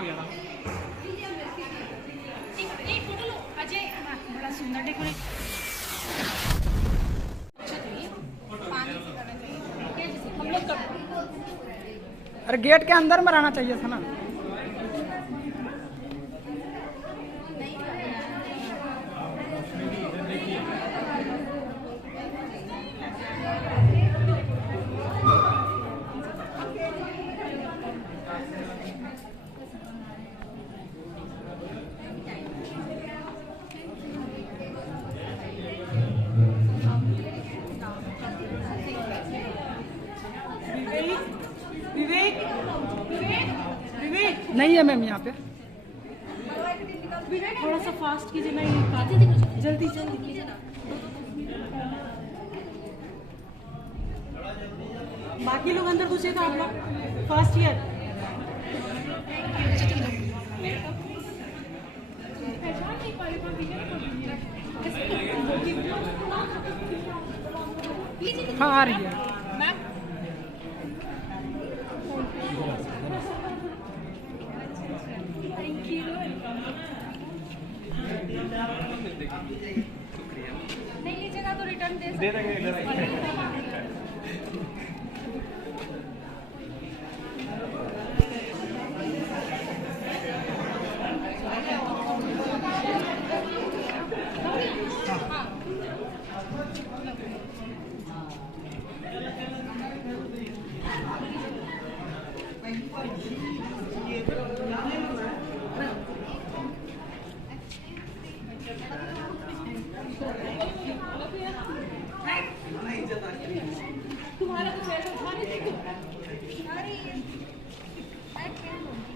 कहाँ गया था? एक फोटो लो अजय, बड़ा सुंदर डेकोरेट। पानी हम लोग कर, अरे गेट के अंदर में रहना चाहिए था ना। नहीं है मैम यहाँ पे। थोड़ा सा फास्ट कीजिए ना, जल्दी जल्दी कीजिए ना। बाकी लोग अंदर घुसे तो आप लोग फास्ट ईयर। हाँ आ रही है। नहीं लीजिएगा तो रिटर्न दे देंगे इधर।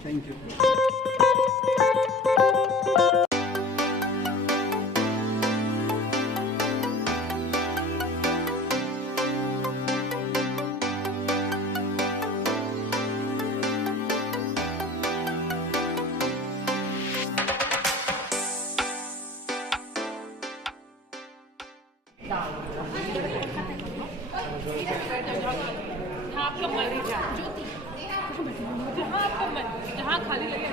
Thank you. आप लोग मर जाए ज्योति, जहाँ आपको मन, जहाँ खाली लगे।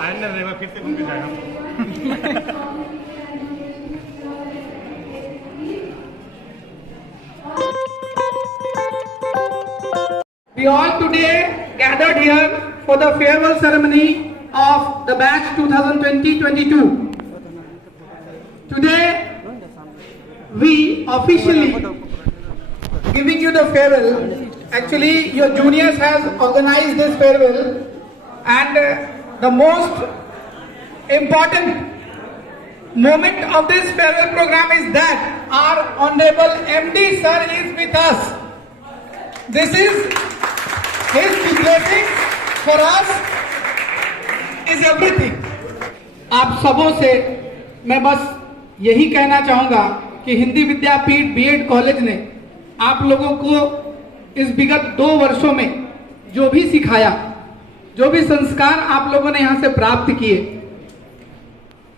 आयन रहेगा फिर से घूम के जाएगा। We all today gathered here for the farewell ceremony of the batch 2020-22. Today, we officially giving you the farewell. Actually, your juniors has organized this farewell, and the most important moment of this farewell program is that our Honorable MD Sir is with us. This is his blessing for us is everything. आप सबों से मैं बस यही कहना चाहूंगा कि हिंदी विद्यापीठ BEd college ने आप लोगों को इस विगत 2 वर्षों में जो भी सिखाया, जो भी संस्कार आप लोगों ने यहाँ से प्राप्त किए,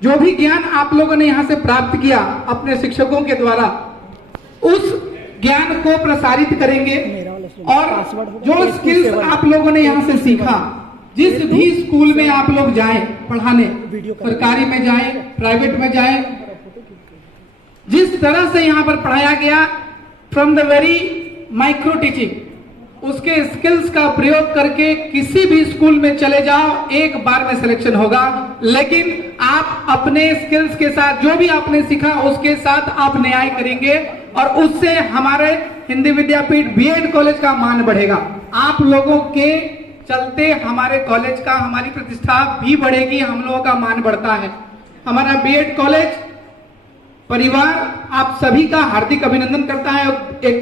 जो भी ज्ञान आप लोगों ने यहाँ से प्राप्त किया अपने शिक्षकों के द्वारा, उस ज्ञान को प्रसारित करेंगे और जो स्किल्स आप लोगों ने यहाँ से सीखा, जिस भी स्कूल में आप लोग जाएं पढ़ाने, सरकारी में जाएं, प्राइवेट में जाएं, जिस तरह से यहाँ पर पढ़ाया गया from the very micro teaching, उसके स्किल्स का प्रयोग करके किसी भी स्कूल में चले जाओ, एक बार में सिलेक्शन होगा। लेकिन आप अपने स्किल्स के साथ जो भी आपने सीखा उसके साथ आप न्याय करेंगे और उससे हमारे हिंदी विद्यापीठ बीएड कॉलेज का मान बढ़ेगा। आप लोगों के चलते हमारे कॉलेज का, हमारी प्रतिष्ठा भी बढ़ेगी, हम लोगों का मान बढ़ता है। हमारा बीएड कॉलेज परिवार आप सभी का हार्दिक अभिनंदन करता है। एक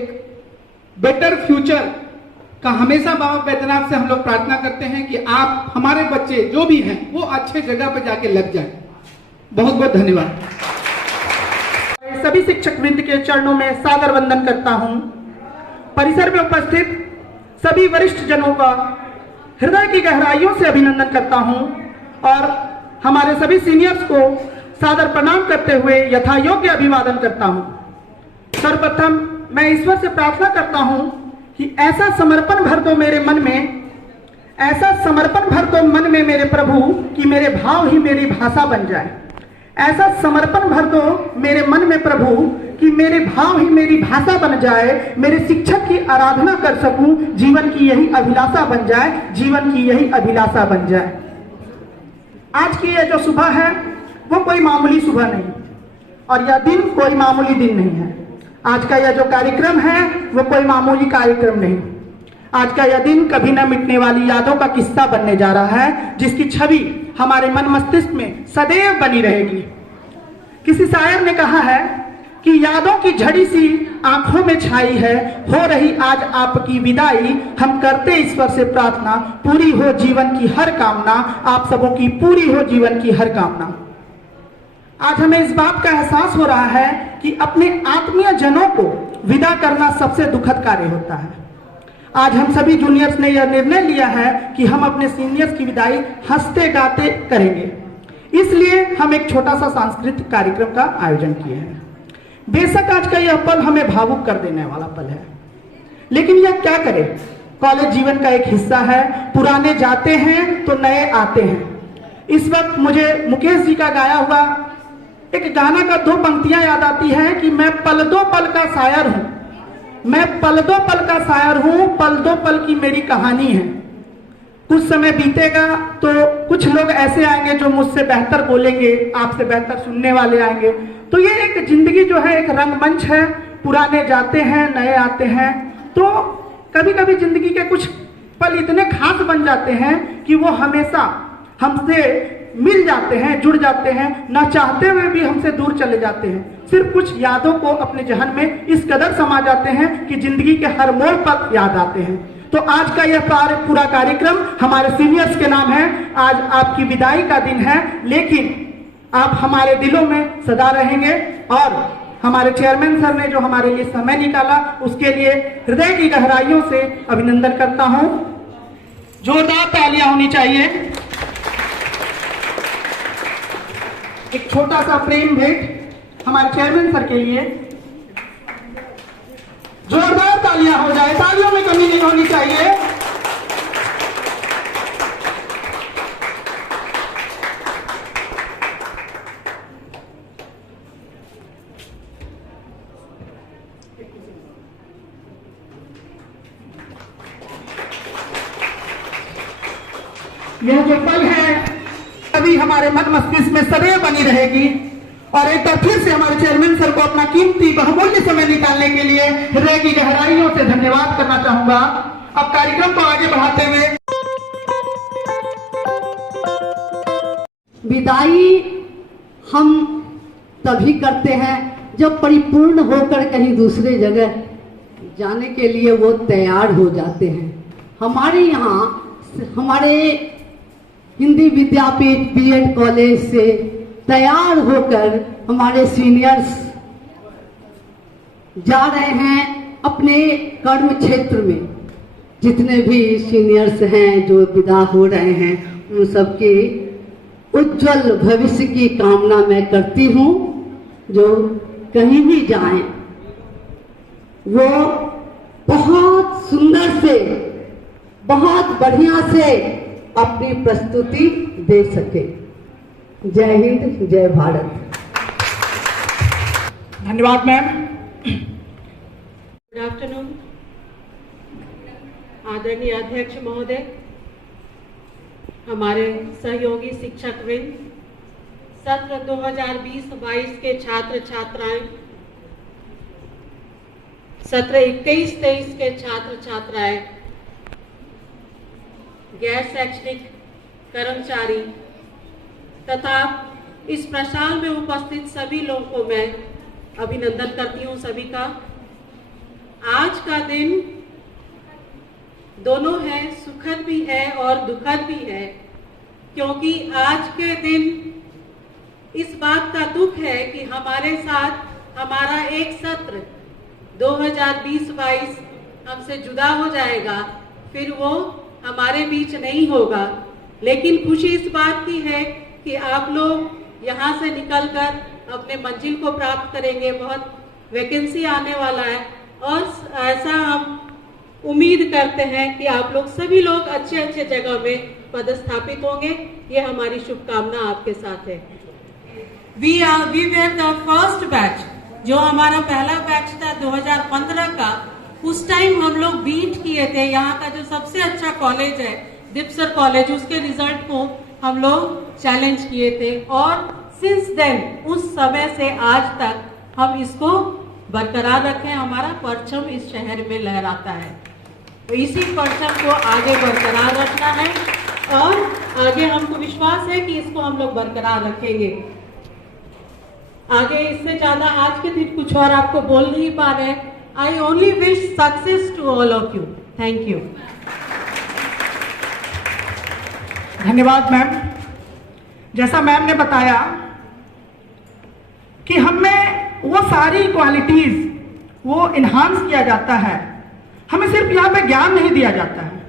बेटर फ्यूचर का हमेशा बाबा बैद्यनाथ से हम लोग प्रार्थना करते हैं कि आप हमारे बच्चे जो भी हैं वो अच्छे जगह पर जाके लग जाए। बहुत बहुत धन्यवाद। सभी शिक्षक वृंद के चरणों में सादर वंदन करता हूं। परिसर में उपस्थित सभी वरिष्ठ जनों का हृदय की गहराइयों से अभिनंदन करता हूं और हमारे सभी सीनियर्स को सादर प्रणाम करते हुए यथा योग्य अभिवादन करता हूं। सर्वप्रथम मैं ईश्वर से प्रार्थना करता हूं कि ऐसा समर्पण भर दो मेरे मन में, ऐसा समर्पण भर दो मन में मेरे प्रभु कि मेरे भाव ही मेरी भाषा बन जाए। ऐसा समर्पण भर दो मेरे मन में प्रभु कि मेरे भाव ही मेरी भाषा बन जाए, मेरे शिक्षक की आराधना कर सकूं, जीवन की यही अभिलाषा बन जाए, जीवन की यही अभिलाषा बन जाए। आज की यह जो सुबह है वो कोई मामूली सुबह नहीं, और यह दिन कोई मामूली दिन नहीं है। आज का यह जो कार्यक्रम है वो कोई मामूली कार्यक्रम नहीं। आज का यह दिन कभी न मिटने वाली यादों का किस्सा बनने जा रहा है, जिसकी छवि हमारे मन मस्तिष्क में सदैव बनी रहेगी। किसी शायर ने कहा है कि यादों की झड़ी सी आंखों में छाई है, हो रही आज आपकी विदाई, हम करते ईश्वर से प्रार्थना पूरी हो जीवन की हर कामना, आप सबों की पूरी हो जीवन की हर कामना। आज हमें इस बात का एहसास हो रहा है कि अपने आत्मीय जनों को विदा करना सबसे दुखद कार्य होता है। आज हम सभी जूनियर्स ने यह निर्णय लिया है कि हम अपने सीनियर्स की विदाई हंसते गाते करेंगे, इसलिए हम एक छोटा सा सांस्कृतिक कार्यक्रम का आयोजन किए हैं। बेशक आज का यह पल हमें भावुक कर देने वाला पल है, लेकिन यह क्या करें, कॉलेज जीवन का एक हिस्सा है। पुराने जाते हैं तो नए आते हैं। इस वक्त मुझे मुकेश जी का गाया हुआ एक गाना का दो पंक्तियां याद आती है कि मैं पल दो पल का शायर हूं, मैं पल दो पल का शायर हूं, पल दो पल की मेरी कहानी है। कुछ समय बीतेगा तो कुछ लोग ऐसे आएंगे जो मुझसे बेहतर बोलेंगे, आपसे बेहतर सुनने वाले आएंगे। तो ये एक जिंदगी जो है एक रंगमंच है, पुराने जाते हैं नए आते हैं। तो कभी कभी जिंदगी के कुछ पल इतने खास बन जाते हैं कि वो हमेशा हमसे मिल जाते हैं, जुड़ जाते हैं, ना चाहते हुए भी हमसे दूर चले जाते हैं। सिर्फ कुछ यादों को अपने जहन में इस कदर समा जाते हैं कि जिंदगी के हर मोड़ पर याद आते हैं। तो आज का यह पूरा कार्यक्रम हमारे सीनियर्स के नाम है। आज आपकी विदाई का दिन है, लेकिन आप हमारे दिलों में सदा रहेंगे, और हमारे चेयरमैन सर ने जो हमारे लिए समय निकाला उसके लिए हृदय की गहराइयों से अभिनंदन करता हूं। जोरदार तालियां होनी चाहिए। एक छोटा सा प्रेम भेंट हमारे चेयरमैन सर के लिए, जोरदार तालियां हो जाए, तालियों में कमी नहीं होनी चाहिए। यह जो पल है अभी हमारे मन मस्तिष्क में सदैव बनी रहेगी। और एक बार फिर से हमारे चेयरमैन सर को अपना कीमती बहुमूल्य समय निकालने के लिए हृदय की गहराइयों से धन्यवाद करना चाहूंगा। अब कार्यक्रम को आगे बढ़ाते हुए विदाई हम तभी करते हैं जब परिपूर्ण होकर कहीं दूसरे जगह जाने के लिए वो तैयार हो जाते हैं। हमारे यहाँ हमारे हिंदी विद्यापीठ बीएड कॉलेज से तैयार होकर हमारे सीनियर्स जा रहे हैं अपने कर्म क्षेत्र में। जितने भी सीनियर्स हैं जो विदा हो रहे हैं, उन सबके उज्जवल भविष्य की कामना मैं करती हूँ। जो कहीं भी जाएं वो बहुत सुंदर से, बहुत बढ़िया से अपनी प्रस्तुति दे सके। जय हिंद, जय भारत। धन्यवाद मैम। गुड आफ्टरनून आदरणीय अध्यक्ष महोदय, हमारे सहयोगी शिक्षक वृंद, सत्र 2020-22 के छात्र छात्राएं, सत्र 21-23 के छात्र छात्राएं, गैर शैक्षणिक कर्मचारी तथा इस प्रसार में उपस्थित सभी लोगों को मैं अभिनंदन करती हूँ सभी का। आज का दिन दोनों है, सुखद भी है और दुखद भी है, क्योंकि आज के दिन इस बात का दुख है कि हमारे साथ हमारा एक सत्र 2020-22 हमसे जुदा हो जाएगा, फिर वो हमारे बीच नहीं होगा। लेकिन खुशी इस बात की है कि आप लोग यहाँ से निकलकर अपने मंजिल को प्राप्त करेंगे। बहुत वैकेंसी आने वाला है और ऐसा हम उम्मीद करते हैं कि आप लोग सभी लोग अच्छे अच्छे जगह में पदस्थापित होंगे। ये हमारी शुभकामना आपके साथ है। We were the first batch, जो हमारा पहला बैच था 2015 का, उस टाइम हम लोग बीट किए थे यहाँ का जो सबसे अच्छा कॉलेज है दीपसर कॉलेज, उसके रिजल्ट को हम लोग चैलेंज किए थे और सिंस देन उस समय से आज तक हम इसको बरकरार रखें। हमारा परचम इस शहर में लहराता है, तो इसी परचम को आगे बरकरार रखना है और आगे हमको विश्वास है कि इसको हम लोग बरकरार रखेंगे। आगे इससे ज्यादा आज के दिन कुछ और आपको बोल नहीं पा रहे। I only wish success to all of you. Thank you. धन्यवाद मैम। जैसा मैम ने बताया कि हमें वो सारी क्वालिटीज वो इन्हांस किया जाता है, हमें सिर्फ यहाँ पे ज्ञान नहीं दिया जाता है,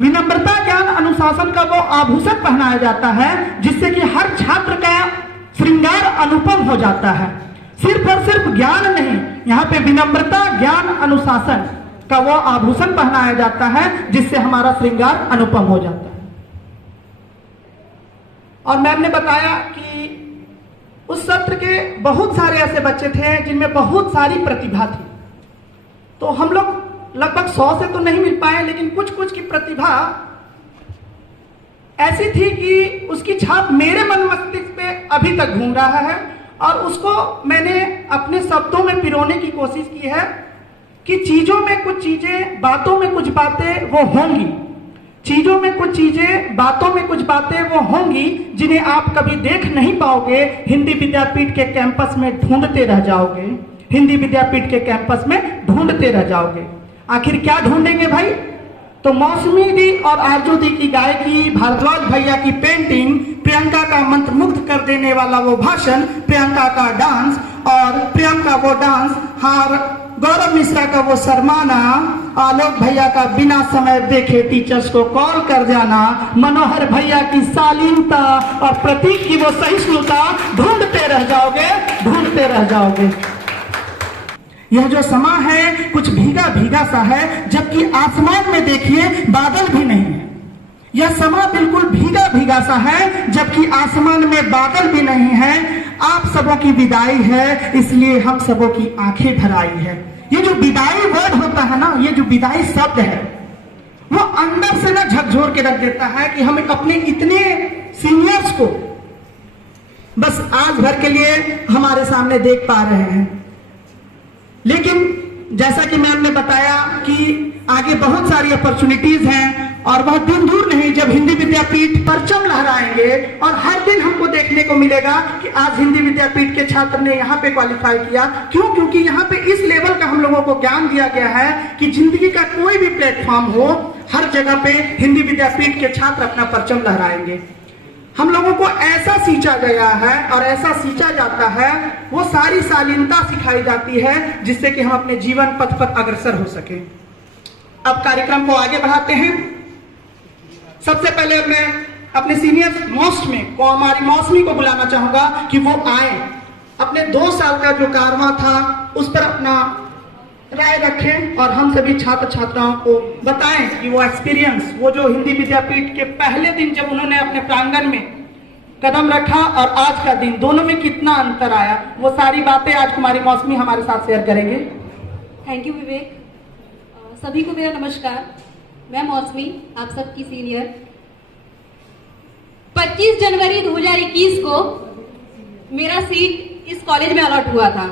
विनम्रता, ज्ञान, अनुशासन का वो आभूषण पहनाया जाता है जिससे कि हर छात्र का श्रृंगार अनुपम हो जाता है। सिर्फ और सिर्फ ज्ञान नहीं, यहाँ पे विनम्रता, ज्ञान, अनुशासन का वो आभूषण पहनाया जाता है जिससे हमारा श्रृंगार अनुपम हो जाता है। और मैम ने बताया कि उस सत्र के बहुत सारे ऐसे बच्चे थे जिनमें बहुत सारी प्रतिभा थी, तो हम लोग लगभग 100 से तो नहीं मिल पाए, लेकिन कुछ कुछ की प्रतिभा ऐसी थी कि उसकी छाप मेरे मन मस्तिष्क पे अभी तक घूम रहा है और उसको मैंने अपने शब्दों में पिरोने की कोशिश की है कि चीजों में कुछ चीजें, बातों में कुछ बातें वो होंगी, चीजों में कुछ चीजें, बातों में कुछ बातें वो होंगी जिन्हें आप कभी देख नहीं पाओगे, हिंदी विद्यापीठ के कैंपस में ढूंढते रह जाओगे, हिंदी विद्यापीठ के कैंपस में ढूंढते रह जाओगे। आखिर क्या ढूंढेंगे भाई? तो मौसमी दी और आरजू दी की गायकी, भारद्वाज भैया की पेंटिंग, प्रियंका का मंत्रमुग्ध कर देने वाला वो भाषण, प्रियंका का डांस और प्रियंका वो डांस, हार गौरव मिश्रा का वो शर्माना, आलोक भैया का बिना समय देखे टीचर्स को कॉल कर जाना, मनोहर भैया की शालीनता और प्रतीक की वो सहिष्णुता, ढूंढते रह जाओगे, ढूंढते रह जाओगे। यह जो समा है कुछ भीगा भीगा सा है, जबकि आसमान में देखिए बादल भी नहीं है। यह समा बिल्कुल भीगा भीगा सा है, जबकि आसमान में बादल भी नहीं है। आप सबों की विदाई है, इसलिए हम सबों की आंखें भर आई है। ये जो विदाई वर्ड होता है ना, ये जो विदाई शब्द है, वो अंदर से ना झकझोर के रख देता है कि हम अपने इतने सीनियर्स को बस आज भर के लिए हमारे सामने देख पा रहे हैं। लेकिन जैसा कि मैम ने बताया कि आगे बहुत सारी अपॉर्चुनिटीज हैं और बहुत दिन दूर नहीं जब हिंदी विद्यापीठ परचम लहराएंगे और हर दिन हमको देखने को मिलेगा कि आज हिंदी विद्यापीठ के छात्र ने यहाँ पे क्वालिफाई किया। क्यों? क्योंकि यहाँ पे इस लेवल का हम लोगों को ज्ञान दिया गया है कि जिंदगी का कोई भी प्लेटफॉर्म हो, हर जगह पे हिंदी विद्यापीठ के छात्र अपना परचम लहराएंगे। हम लोगों को ऐसा सींचा गया है और ऐसा सींचा जाता है, वो सारी शालीनता सिखाई जाती है जिससे कि हम अपने जीवन पथ पर अग्रसर हो सके। अब कार्यक्रम को आगे बढ़ाते हैं। सबसे पहले मैं अपने सीनियर मोस्ट में को हमारी मौसमी को बुलाना चाहूंगा कि वो आए, अपने 2 साल का जो कारवां था उस पर अपना राय रखें और हम सभी छात्र छात्राओं को बताएं कि वो एक्सपीरियंस, वो जो हिंदी विद्यापीठ के पहले दिन जब उन्होंने अपने प्रांगण में कदम रखा और आज का दिन, दोनों में कितना अंतर आया, वो सारी बातें आज कुमारी मौसमी हमारे साथ शेयर करेंगे। थैंक यू विवेक। सभी को मेरा नमस्कार। मैं मौसमी, आप सबकी सीनियर। 25 जनवरी 2021 को मेरा सीट इस कॉलेज में अलॉट हुआ था।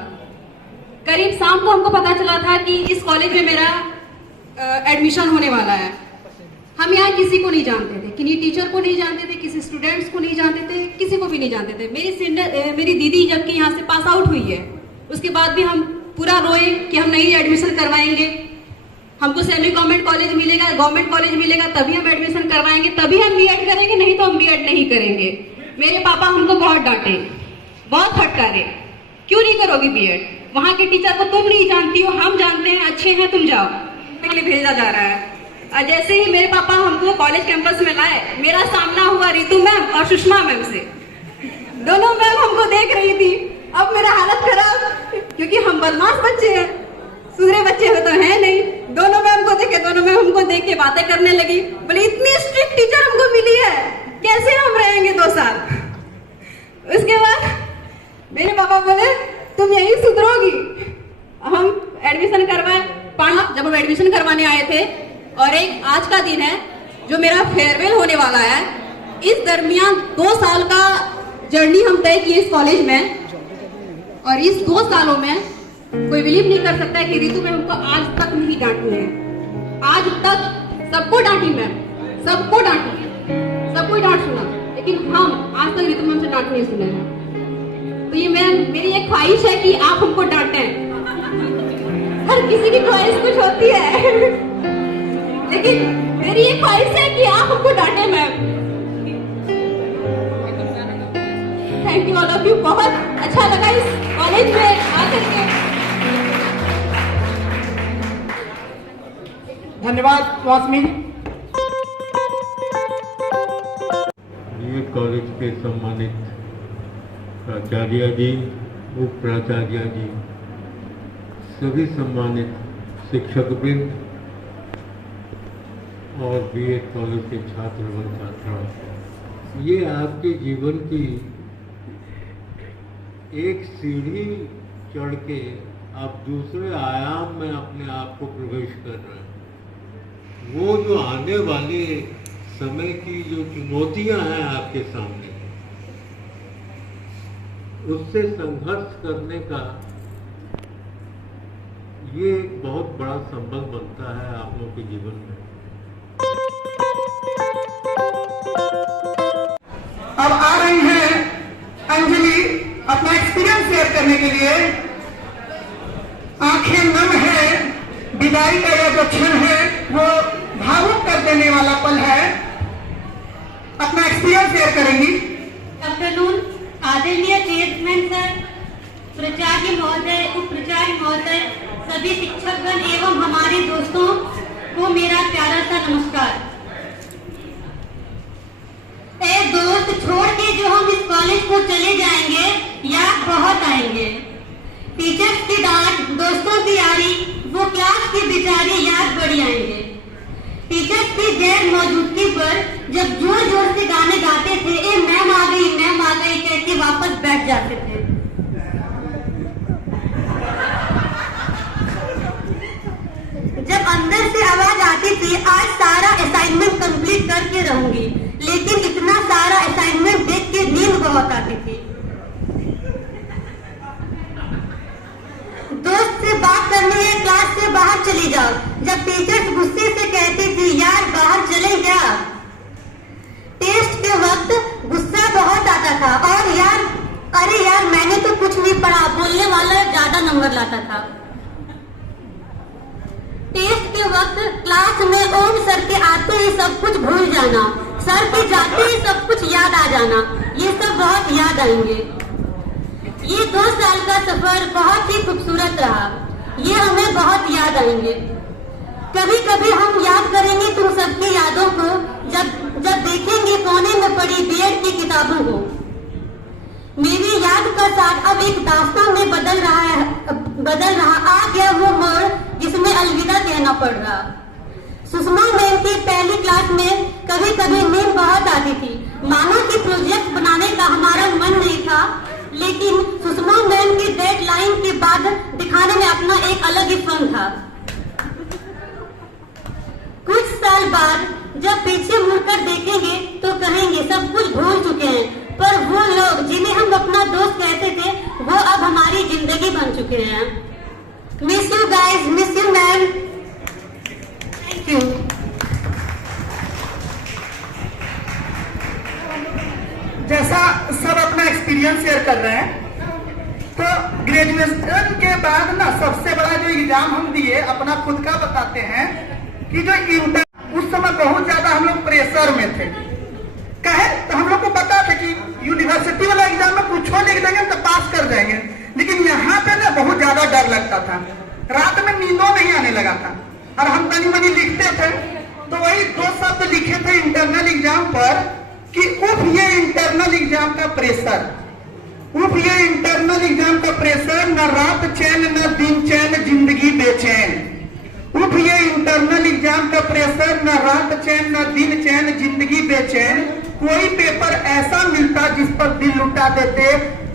करीब शाम को हमको पता चला था कि इस कॉलेज में मेरा एडमिशन होने वाला है। हम यहाँ किसी को नहीं जानते थे, किसी टीचर को नहीं जानते थे, किसी स्टूडेंट्स को नहीं जानते थे, किसी को भी नहीं जानते थे। मेरी दीदी जबकि यहाँ से पास आउट हुई है, उसके बाद भी हम पूरा रोए कि हम नहीं एडमिशन करवाएंगे, हमको सेमी गवर्नमेंट कॉलेज मिलेगा, गवर्नमेंट कॉलेज मिलेगा तभी हम एडमिशन करवाएंगे, तभी हम बीएड करेंगे, नहीं तो हम बीएड नहीं करेंगे। मेरे पापा हमको बहुत डांटे, बहुत फटकारे, क्यों नहीं करोगी बीएड, वहां के टीचर को तुम नहीं जानती हो, हम जानते हैं, अच्छे हैं, तुम जाओ। के लिए भेजा जा रहा है। और जैसे ही मेरे पापा हमको कॉलेज कैंपस में लाए, मेरा सामना हुआ रितु मैम और सुषमा मैम से। दोनों मैम हमको देख रही थी। अब मेरा हालत खराब, क्योंकि हम बदमाश बच्चे हैं, सुधरे बच्चे हो तो है नहीं। दोनों मैम को देखे, दोनों मैम हमको देख के बातें करने लगी। बोले इतनी स्ट्रिक्ट टीचर हमको मिली है, कैसे हम रहेंगे 2 साल। उसके बाद मेरे पापा बोले तुम यही सुधरोगी। हम एडमिशन करवाए। जब हम एडमिशन करवाने आए थे, और एक आज का दिन है जो मेरा फेयरवेल होने वाला है। इस दरमियान 2 साल का जर्नी हम तय किए इस कॉलेज में, और इस 2 सालों में कोई बिलीव नहीं कर सकता है कि रितु मैम हमको आज तक नहीं डांटी है। आज तक सबको डांटी मैम, सबको डांटी, सबको डांट सुना, लेकिन हम आज तक रितु मैम से डांट नहीं सुने हैं। तो ये मेरी एक ख्वाहिश है कि आप हमको डांटें। हर किसी की ख्वाहिश कुछ होती है, लेकिन मेरी ये ख्वाहिश है कि आप हमको डांटें ma'am. Thank you all of you. बहुत अच्छा लगा इस कॉलेज में आकर के। धन्यवाद वासमी। ये कॉलेज के सम्मानित प्राचार्य जी, उप प्राचार्य जी, सभी सम्मानित शिक्षकवृंद और बीएड कॉलेज के छात्र एवं छात्राओं, ये आपके जीवन की एक सीढ़ी चढ़ के आप दूसरे आयाम में अपने आप को प्रवेश कर रहे हैं। वो जो आने वाले समय की जो चुनौतियां हैं आपके सामने, उससे संघर्ष करने का ये एक बहुत बड़ा संबल बनता है आप लोगों के जीवन में। अब आ रही हैं अंजलि अपना एक्सपीरियंस शेयर करने के लिए। आंखें नम है, विदाई का यह जो क्षण है वो भावुक कर देने वाला पल है। अपना एक्सपीरियंस शेयर करेंगी। आफ्टरनून आदरणीय चेयरमैन सर, प्राचार्य महोदय, उप प्राचार्य महोदय, सभी शिक्षकगण एवं हमारे दोस्तों को मेरा प्यारा सा नमस्कार। ए दोस्त, छोड़ के जो हम इस कॉलेज को चले जाएंगे, याद बहुत आएंगे। टीचर्स की डांट, दोस्तों की यारी, वो क्लास की बेचारी याद बढ़ आएंगे। टीचर्स की गैर मौजूदगी पर जब जोर जोर से गाने गाते थे, ए मैम आ गई, मैम आ गई कह के वापस बैठ जाते थे। जब अंदर से आवाज आती थी, आज सारा असाइनमेंट कंप्लीट करके रहूंगी, लेकिन इतना सारा असाइनमेंट देख के नींद बहुत आती थी। दोस्त से बात करनी है, क्लास से बाहर चली जाओ। जब टीचर्स गुस्से से कहती थी, यार बाहर चले क्या। टेस्ट के वक्त गुस्सा बहुत आता था, और यार अरे यार मैंने तो कुछ नहीं पढ़ा, बोलने वाला ज्यादा नंबर लाता था। टेस्ट के वक्त क्लास में ओम सर के आते ही सब कुछ भूल जाना, सर के जाते ही सब कुछ याद आ जाना, ये सब बहुत याद आएंगे। ये 2 साल का सफर बहुत ही खूबसूरत रहा, ये हमें बहुत याद आएंगे। कभी कभी हम याद करेंगे तुम सबकी यादों को, जब देखेंगे कोने में पड़ी बीएड की किताबों को। मेरी याद का साथ अब एक दास्तान में बदल रहा आ गया वो मोड़ जिसमें अलविदा कहना पड़ रहा। सुषमा मैम की पहली क्लास में कभी कभी नींद बहुत आती थी, मानो कि प्रोजेक्ट बनाने का हमारा मन नहीं था, लेकिन सुषमा मैम की डेडलाइन के बाद दिखाने में अपना एक अलग ही फन था। कुछ साल बाद जब पीछे मुड़कर देखेंगे तो कहेंगे सब कुछ भूल चुके हैं, पर वो लोग जिन्हें हम अपना दोस्त कहते थे, वो अब हमारी जिंदगी बन चुके हैं। Miss you guys, miss you ma'am, thank you. जैसा सब अपना एक्सपीरियंस शेयर कर रहे हैं, तो ग्रेजुएशन के बाद ना सबसे बड़ा जो एग्जाम हम दिए, अपना खुद का बताते हैं कि जो इंटर, उस समय बहुत ज्यादा हम लोग प्रेशर में थे। कहे तो हम लोग को पता था कि यूनिवर्सिटी वाला एग्जाम में कुछ लिख देंगे तो पास कर जाएंगे, लेकिन यहाँ पे ना बहुत ज्यादा डर लगता था। रात में नींदों नहीं आने लगा था, और हम तनी मनी लिखते थे तो वही 2 शब्द लिखे थे इंटरनल एग्जाम पर कि उफ ये इंटरनल एग्जाम का प्रेशर, उफ ये इंटरनल एग्जाम का प्रेशर, न रात चैन न दिन चैन, जिंदगी बेचैन। उफ ये इंटरनल एग्जाम का प्रेशर, न रात चैन न दिन चैन, जिंदगी बेचैन। कोई पेपर ऐसा मिलता जिस पर दिल लुटा देते,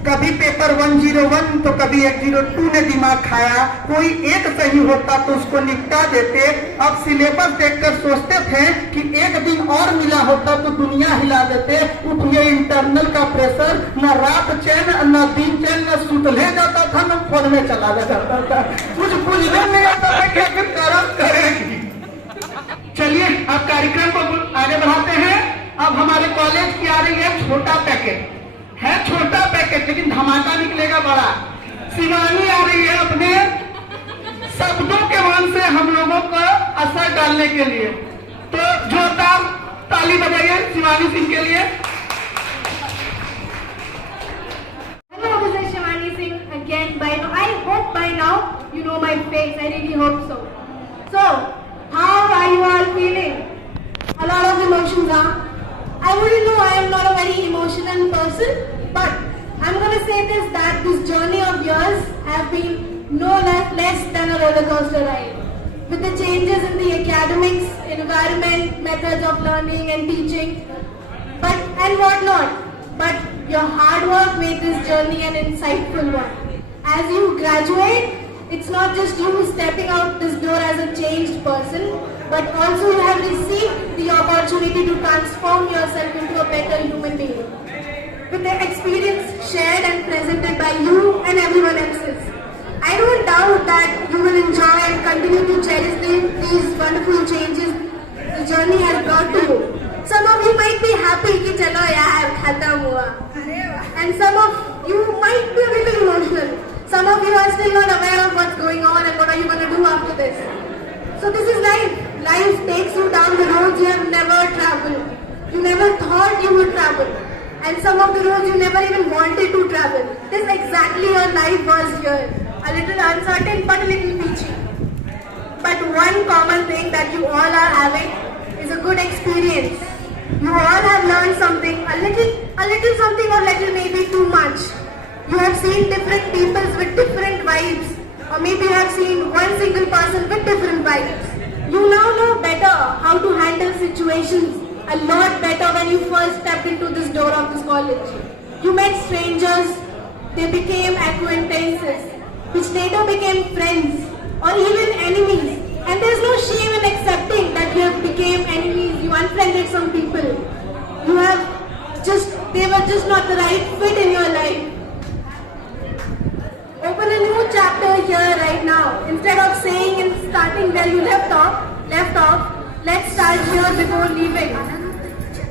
कभी पेपर 101 तो कभी 102 ने दिमाग खाया। कोई एक सही होता तो उसको निपटा देते। अब सिलेबस देखकर सोचते थे कि एक दिन और मिला होता तो दुनिया हिला देते। उठ ये इंटरनल का प्रेशर, न रात चैन न दिन चैन, न सुतले जाता था न फोन में चला जाता था। कुछ बुझने नहीं आता था कि आखिर करम करेंगे। चलिए अब कार्यक्रम को आगे बढ़ाते हैं। अब हमारे कॉलेज की आ रही है छोटा पैकेट, है छोटा पैकेट लेकिन धमाका निकलेगा बड़ा। शिवानी आ रही है अपने शब्दों के मान से हम लोगों को असर डालने के लिए। तो जोरदार ताली बजाइए शिवानी सिंह के लिए। Hello, this is Shivani Singh again. I hope by now you know my face. I really hope so. So, how are you all feeling? A lot of emotions, huh? I wouldn't know, I am not a very emotional person, but I'm going to say this, that this journey of yours have been no less than a roller coaster ride. With the changes in the academics, environment, methods of learning and teaching, and whatnot. But your hard work made this journey an insightful one. As you graduate, it's not just you stepping out this door as a changed person, but also you have received the opportunity to transform yourself into a better human being. With the experience shared and presented by you and everyone else's, I don't doubt that you will enjoy and continue to cherish these wonderful changes the journey has brought to you. Some of you might be happy कि चलो यार खत्म हुआ, and some of you might be a little emotional. Some of you are still not aware of what's going on and what are you going to do after this. So this is life. Life takes you down the roads you have never traveled. You never thought you would travel. And some of the roads you never even wanted to travel. This is exactly your life was here. A little uncertain but a little peachy. But one common thing that you all are having is a good experience. You all have learned something, a little something or little maybe too much. You have seen different peoples with different vibes. Or maybe you have seen one single person with different vibes. You now know better how to handle situations a lot better when you first stepped into this door of this college. You met strangers, they became acquaintances, which later became friends or even enemies. And there's no shame in accepting that you have became enemies, you unfriended some people. They were just not the right fit in your life. Open a new chapter here right now. Instead of saying and starting where you left off, let's start here before leaving.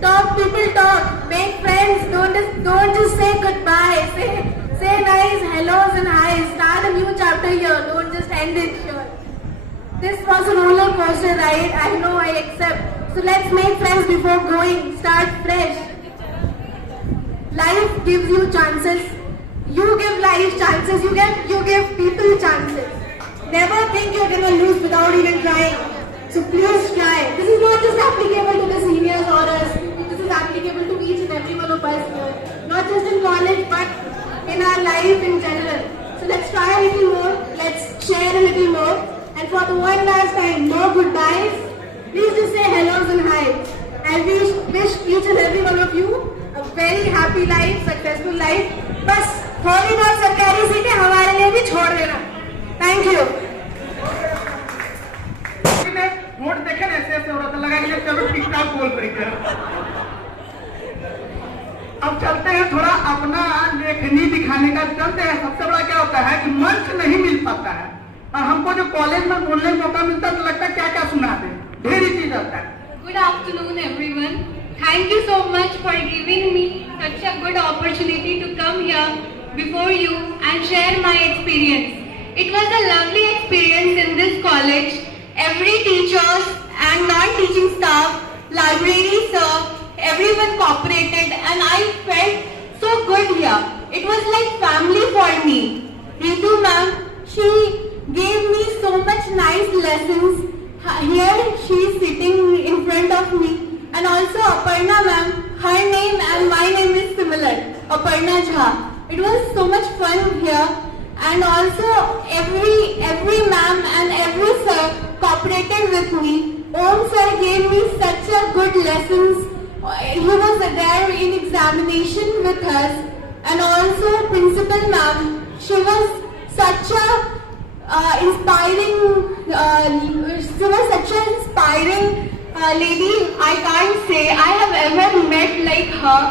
Talk, people talk. Make friends. Don't just say goodbye. Say nice hellos and highs. Start a new chapter here. Don't just end it here. This was a roller coaster ride. I know, I accept. So let's make friends before going. Start fresh. Life gives you chances. You give life chances. You give people chances. Never think you're gonna lose without even trying. So please try. This is not just applicable to the seniors or us. This is applicable to each and every one of us here. Not just in college, but in our life in general. So let's try a little more. Let's share a little more. And for the one last time, no goodbyes. Please just say hellos and highs. And we wish each and every one of you a very happy life, successful life. बस थोड़ी बहुत सरकारी सीटें हमारे लिए भी छोड़ देना. Thank you. वोट देखे ना ऐसे हो रहा था, लगा कि चलो ठीक ठाक बोल रही है. अब चलते हैं थोड़ा अपना लेखनी दिखाने का. चलते हैं. सबसे बड़ा क्या होता है कि मंच नहीं मिल पाता है और हमको जो कॉलेज में बोलने का मौका मिलता है तो लगता है क्या क्या सुना दे. ढेर ही चीज आता है. Good afternoon, everyone. Thank you so much for giving me such a good opportunity to come here before you and share my experience. It was a lovely experience in this college. Every teachers and non-teaching staff, library staff, everyone cooperated and I felt so good here. It was like family for me. Ritu ma'am, she gave me so much nice lessons. Here she is sitting in front of me. And also Aparna ma'am, her name and my name is similar, Aparna Jha. It was so much fun here, and also every ma'am and every sir cooperated with me. Om sir gave me such a good lessons. He was there in examination with us, and also principal ma'am. She was such a inspiring lady. I can't say I have ever met like her.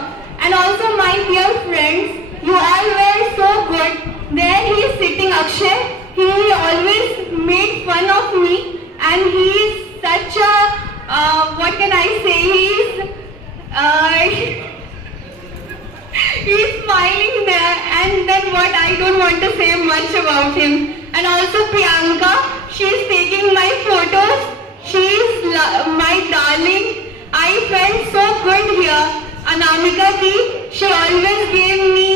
And also my dear friends, you all were so good. There he is sitting, Akshay. He always made fun of me, and he is such a what can I say? He's smiling there, and then what, I don't want to say much about him. And also Priyanka, she's taking my photos. She's my darling. I felt so good here. Anamika ji, she always gave me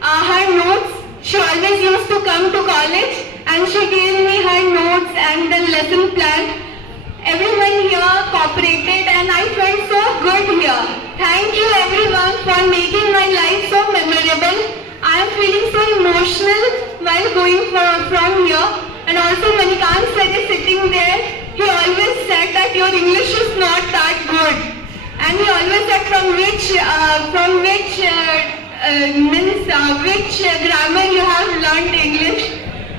her notes. She always used to come to college, and she gave me her notes and the lesson plan. Everyone here cooperated, and I felt so good here. Thank you everyone for making my life so memorable. I am feeling so emotional while going from here. And also Manikant sir is sitting there. He always said that your English is not that good. And he always said which grammar you have learned English.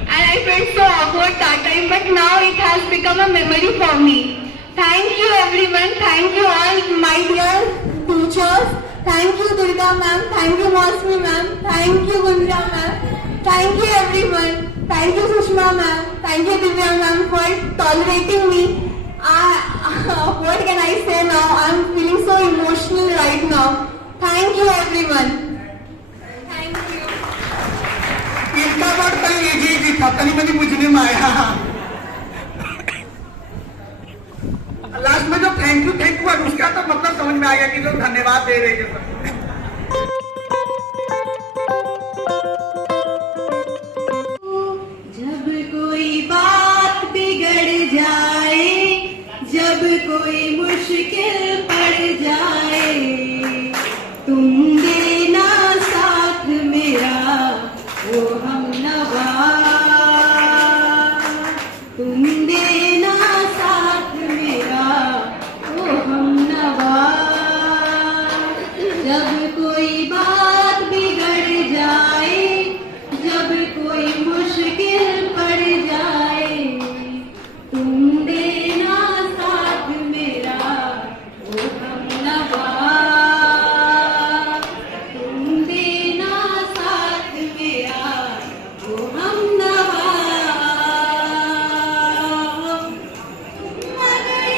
And I felt so awkward that time, but now it has become a memory for me. Thank you everyone. Thank you all my dear teachers. Thank you Durga ma'am. Thank you Mosmi ma'am. Thank you Gunja ma'am. Thank you everyone. Thank you Sushma ma'am. Thank you Divya ma'am for tolerating me. What can I say now? I'm feeling so emotional right now. Thank you everyone. Thank you. इतना बार कहीं जी था तनी money मुझने में आया। Last में जो thank you उसका तो मतलब समझ में आ गया कि जो धन्यवाद दे रहे हैं। जब कोई बात बिगड़ जाए, जब कोई मुश्किल पड़ जाए, तुम देना साथ मेरा वो हमनवा, तुम देना साथ मेरा वो हमनवा। जब कोई बात बिगड़ जाए, जब कोई मुश्किल पड़ जाए, तुम देना साथ मेरा वो हमनवा, तुम देना साथ मेरा वो हमनवा। मगर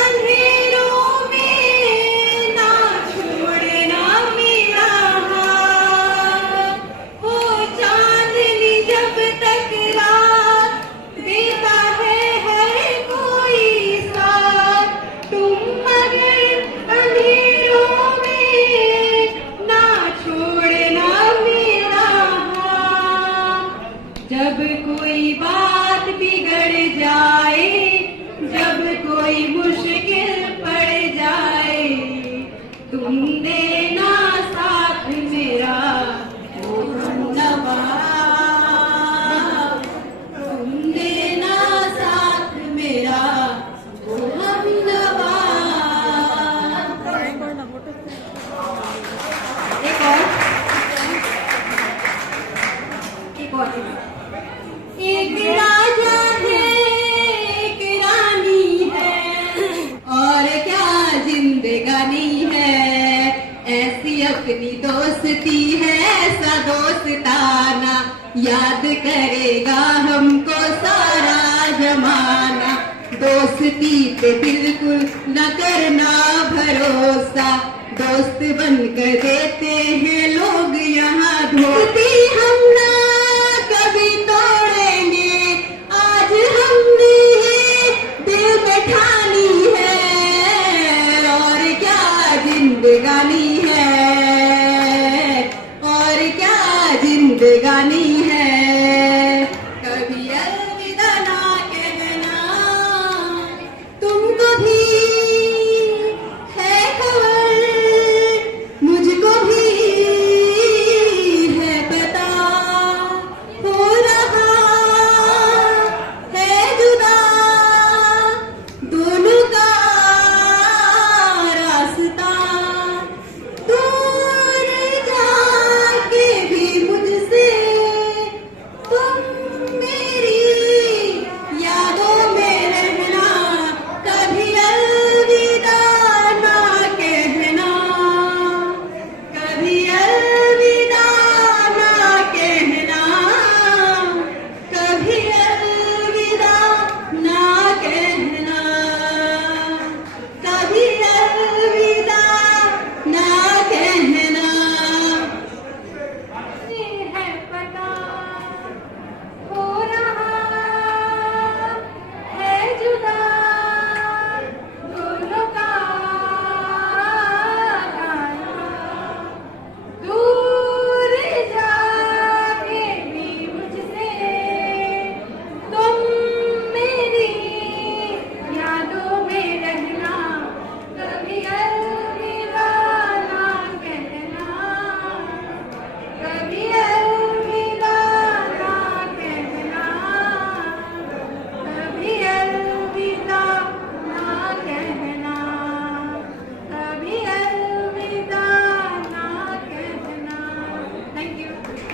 अंधेरों में ना छोड़ना मेरा हाथ, हो चांदनी जब तक रात देता है हर कोई साथ, तुम मगर अंधेरों में ना छोड़ना मेरा हाथ। जब कोई बात बिगड़ जाए, जब कोई मुश्किल पड़ जाए, तुम देना साथ मेरा वो हमनवा, तुम देना साथ मेरा वो हमनवा। एक राजा है, एक रानी है, और क्या जिंदगानी है, ऐसी अपनी दोस्ती है, ऐसा दोस्ताना, याद करेगा हमको सारा जमाना। दोस्ती पे बिल्कुल न करना भरोसा, दोस्त बनकर देते हैं लोग यहाँ धोती। हम ना कभी तोड़ेंगे, आज हमने ये दिल में ठानी है, और क्या जिंदगानी है, और क्या जिंदगानी है। कभी अलविदा ना कहना, तुमको भी है खबर, मुझको भी है पता।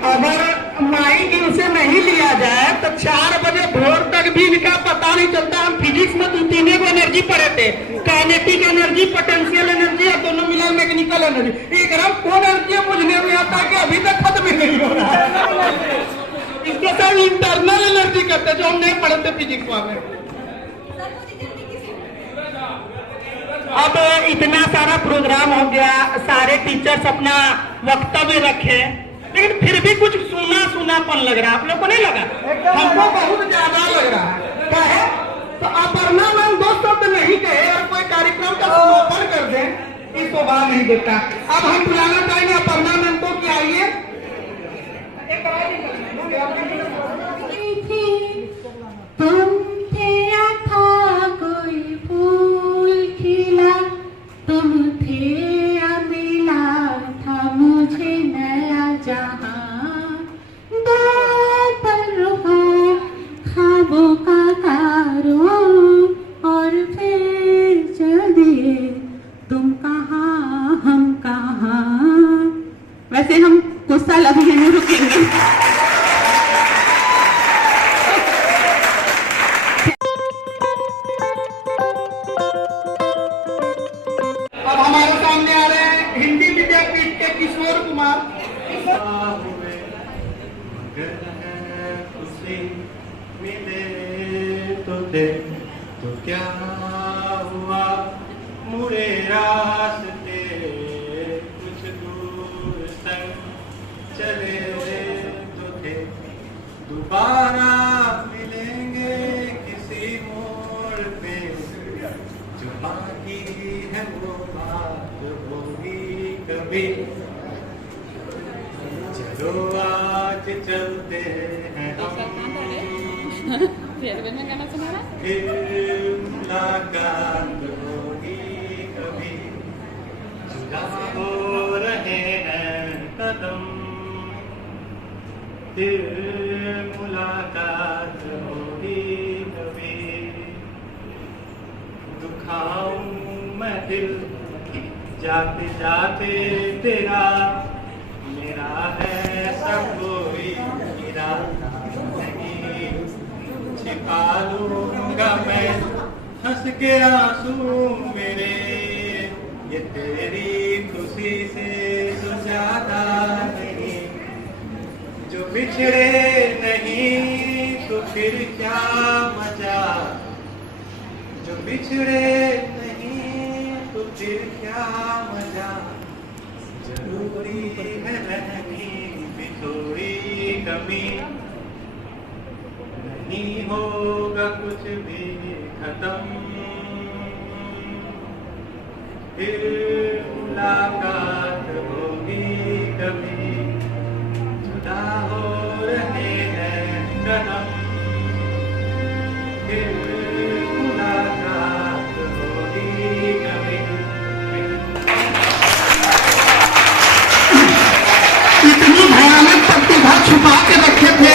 अगर माइक इनसे नहीं लिया जाए तो 4 बजे भोर तक भी इनका पता नहीं चलता। हम फिजिक्स में 2-3 को एनर्जी पढ़े थे, काइनेटिक एनर्जी, पोटेंशियल एनर्जी और दोनों मिला मैकेनिकल एनर्जी। एक कौन एनर्जी बुझने में आता है कि अभी तक खत्म ही नहीं हो रहा है। इसको सब इंटरनल एनर्जी कहते हैं, जो हम नहीं पढ़े थे फिजिक्स में। अब इतना सारा प्रोग्राम हो गया, सारे टीचर्स अपना वक्तव्य रखे, लेकिन फिर भी कुछ सुना सुनापन लग रहा है। आप लोग को नहीं लगा? हमको बहुत ज्यादा लग रहा है। क्या है? तो अपर्णा मैम 2 शब्द नहीं कहे और कोई कार्यक्रम का समापन कर दे, इस शोभा नहीं देता। अब हम बुलाना चाहेंगे अपर्णा मैम को कि आइए। तुम थे या था कोई फूल खिला, तुम थे या मिला था मुझे नया जहां। दो पल हो ख्वाबों का कारवां और फिर चल दिए तुम कहाँ हम कहाँ। वैसे हम कुछ साल अभी यहीं रुकेंगे। अब हमारे सामने आ रहे हैं हिंदी विद्यापीठ के किशोर कुमार। मिले तो दे तो क्या हुआ, मुड़े रास्ते कुछ दूर तक चले तो थे, दोबारा मिलेंगे किसी मोड़ पे, जो बाकी है वो बात होगी कभी। चलो आज चलते हैं फिर मुलाकात होगी कभी, जुदा हो रहे हैं कदम, फिर मुलाकात होगी कभी। दुखाऊं मैं दिल जाते जाते तेरा, मेरा है सब कोई इरादा नहीं, छिपा लूंगा मैं हंस के आंसू मेरे, ये तेरी खुशी से तो ज्यादा नहीं। जो बिछड़े नहीं तो फिर क्या मजा, जो बिछड़े नहीं तो फिर क्या मजा। जरूरी है रहनी भी थोड़ी कमी, नहीं होगा कुछ भी खत्म, फिर मुलाकात होगी कभी। जुदा हो रहे हैं कदम, फिर मुलाकात होगी कभी। इतनी भयानक प्रतिभा छुपा के रखे थे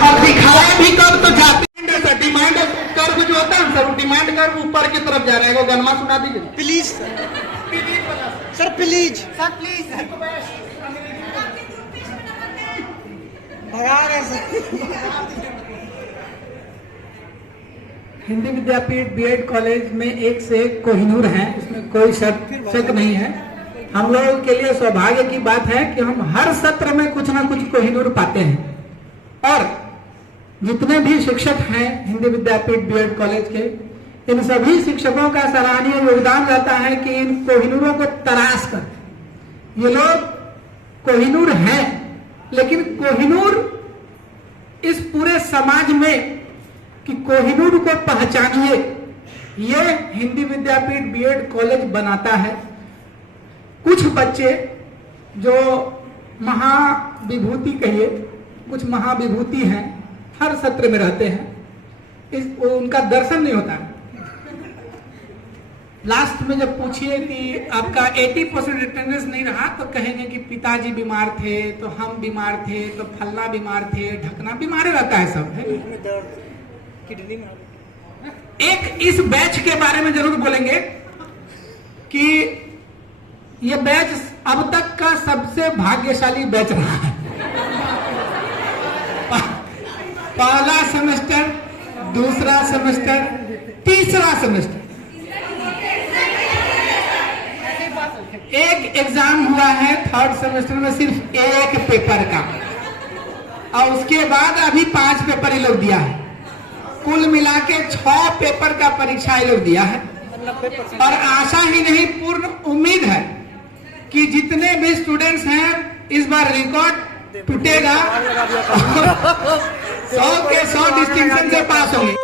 और दिखाए भी कब तो जाते। डिमांड कर्व जो होता है सर, डिमांड कर्व ऊपर की तरफ जा रहा है। वो गनमा सुना दीजिए please sir, please sir, please भगा रहे सर। हिंदी विद्यापीठ बीएड कॉलेज में एक से एक कोहिनूर हैं, इसमें कोई शक नहीं है। हम लोगों के लिए सौभाग्य की बात है कि हम हर सत्र में कुछ ना कुछ कोहिनूर पाते हैं। और जितने भी शिक्षक हैं हिंदी विद्यापीठ बीएड कॉलेज के, इन सभी शिक्षकों का सराहनीय योगदान रहता है कि इन कोहिनूरों को तराश कर। ये लोग कोहिनूर हैं, लेकिन कोहिनूर इस पूरे समाज में कि कोहिनूर को पहचानिए, ये हिंदी विद्यापीठ बीएड कॉलेज बनाता है। कुछ बच्चे जो महाविभूति कहिए, कुछ महाविभूति हैं, हर सत्र में रहते हैं, उनका दर्शन नहीं होता है। लास्ट में जब पूछिए कि आपका 80% अटेंडेंस नहीं रहा तो कहेंगे कि पिताजी बीमार थे, तो हम बीमार थे, तो फलना बीमार थे, ढकना बीमार रहता है सब है। एक इस बैच के बारे में जरूर बोलेंगे कि ये बैच अब तक का सबसे भाग्यशाली बैच रहा है। पहला सेमेस्टर, दूसरा सेमेस्टर, तीसरा सेमेस्टर, एक एग्जाम हुआ है थर्ड सेमेस्टर में सिर्फ एक पेपर का, और उसके बाद अभी 5 पेपर ये लोग दिया है। कुल मिला के 6 पेपर का परीक्षा ये लोग दिया है। और आशा ही नहीं, पूर्ण उम्मीद है कि जितने भी स्टूडेंट्स हैं इस बार रिकॉर्ड टूटेगा, 100 के 100 डिस्टिंक्शन से पास होंगे।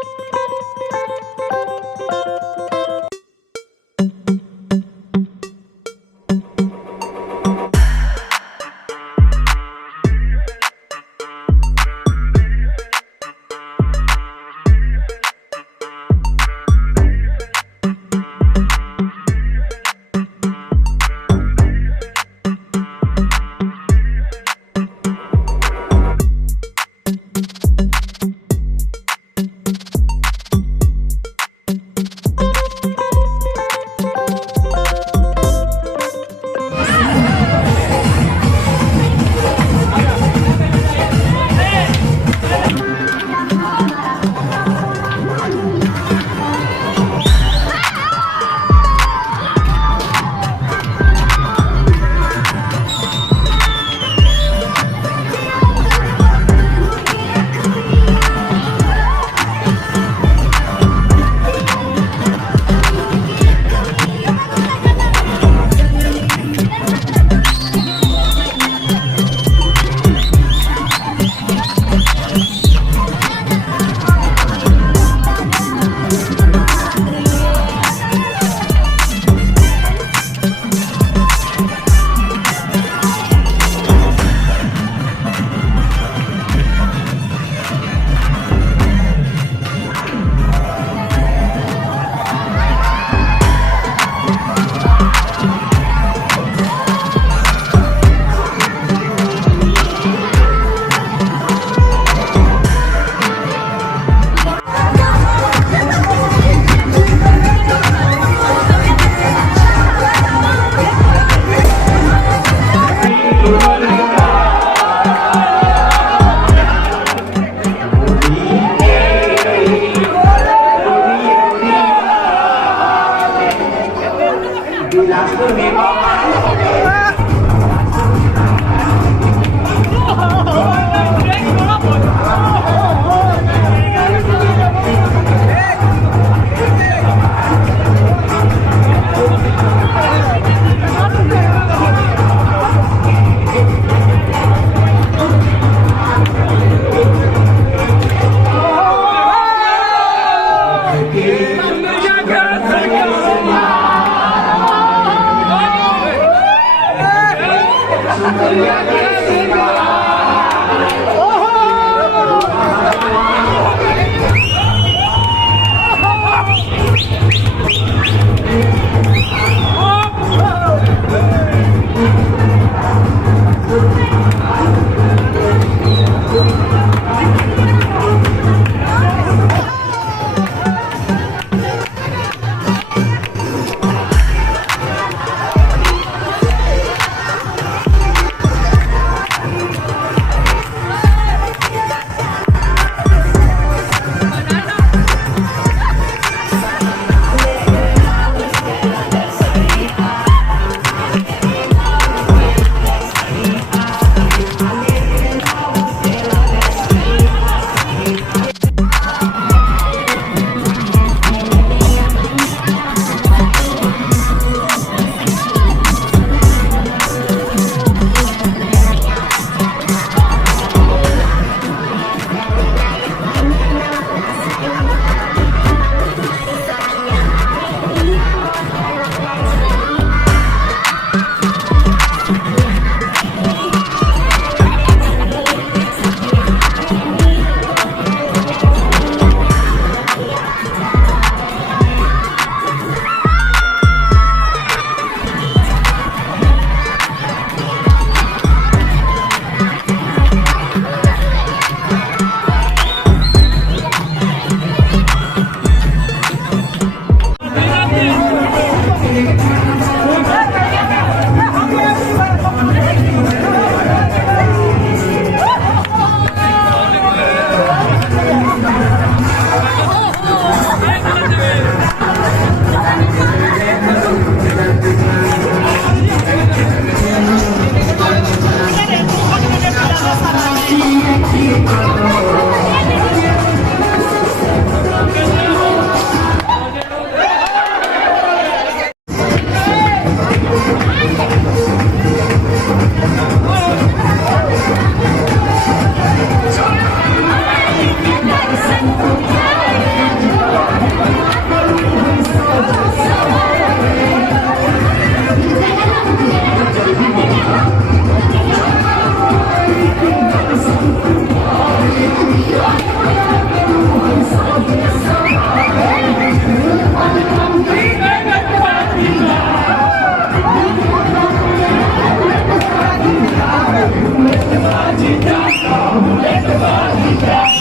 बाजी जाता हूँ, एक बाजी जाता